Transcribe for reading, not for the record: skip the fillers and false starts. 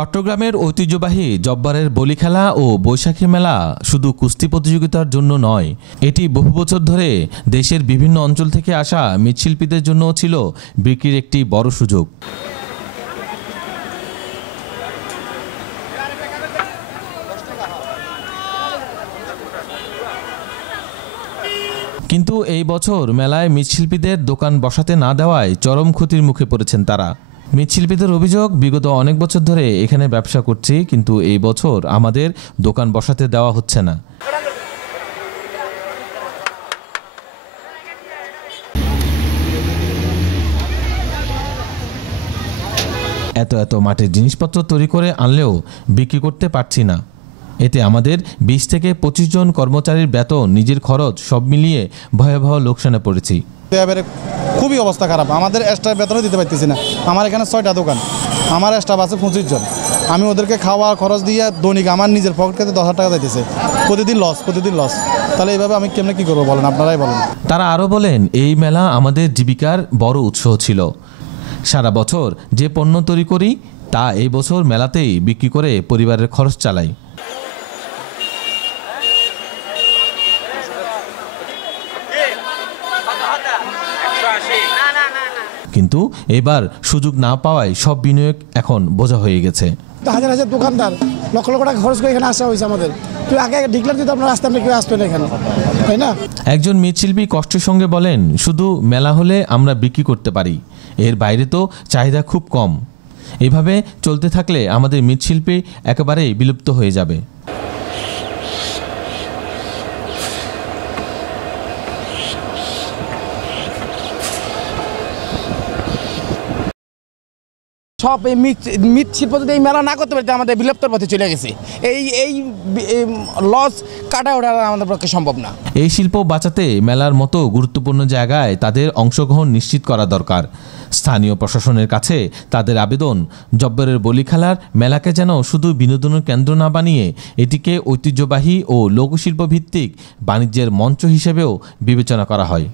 চট্টগ্রামের ঐতিহ্যবাহী জব্বারের বলি খেলা ও বৈশাখী মেলা শুধু কুস্তি প্রতিযোগিতার জন্য নয়, এটি বহু বছর ধরে দেশের বিভিন্ন অঞ্চল থেকে আসা মৃৎশিল্পীদের জন্যও ছিল বিক্রির একটি বড় সুযোগ। কিন্তু এই বছর মেলায় মৃৎশিল্পীদের দোকান বসাতে না দেওয়ায় চরম ক্ষতির মুখে পড়েছেন তারা। মৃৎশিল্পীদের অভিযোগ, বিগত অনেক বছর ধরে এখানে ব্যবসা করছি, কিন্তু এই বছর আমাদের দোকান বসাতে দেওয়া হচ্ছে না। এত মাটির জিনিসপত্র তৈরি করে আনলেও বিক্রি করতে পারছি না। এতে আমাদের 20 থেকে 25 জন কর্মচারীর বেতন, নিজের খরচ সব মিলিয়ে ভয়াবহ লোকসানে পড়েছি। এবারে খুবই অবস্থা খারাপ, আমাদের এক্সট্রা বেতনও দিতে পারতেছি না। আমার এখানে 6টা দোকান, আমার স্টাফ আছে 25 জন। আমি ওদেরকে খাওয়া খরচ দিয়ে দৈনিক আমার নিজের পকেটে 10,000 টাকা দিতেছে। প্রতিদিন লস। তাহলে এইভাবে আমি কেমনে কি করবো বলেন, আপনারাই বলেন। তারা আরও বলেন, এই মেলা আমাদের জীবিকার বড় উৎস ছিল। সারা বছর যে পণ্য তৈরি করি তা এই বছর মেলাতেই বিক্রি করে পরিবারের খরচ চালাই। কিন্তু এবার সুযোগ না পাওয়ায় সব বিনিয়োগ এখন বোঝা হয়ে গেছে। হাজার হাজার দোকানদার লক্ষ লক্ষ টাকা খরচ করে এখানে আসা হয়েছে আমাদের। তুই আগে ডিক্লার দিতে আপনার আসতে আমরা কেউ আসতো না এখানে, তাই না? একজন মৃৎশিল্পী কষ্টের সঙ্গে বলেন, শুধু মেলা হলে আমরা বিক্রি করতে পারি, এর বাইরে তো চাহিদা খুব কম। এভাবে চলতে থাকলে আমাদের মৃৎশিল্পী একেবারেই বিলুপ্ত হয়ে যাবে। সব এই মৃৎশিল্প যদি এই মেলা না করতে পারতে আমাদের বিলুপ্তর পথে চলে গেছে। এই লস কাটা ওঠা আমাদের পক্ষে সম্ভব না। এই শিল্প বাঁচাতে মেলার মতো গুরুত্বপূর্ণ জায়গায় তাদের অংশগ্রহণ নিশ্চিত করা দরকার। স্থানীয় প্রশাসনের কাছে তাদের আবেদন, জব্বরের বলি খেলার মেলাকে যেন শুধু বিনোদনের কেন্দ্র না বানিয়ে এটিকে ঐতিহ্যবাহী ও লোকশিল্প ভিত্তিক বাণিজ্যের মঞ্চ হিসেবেও বিবেচনা করা হয়।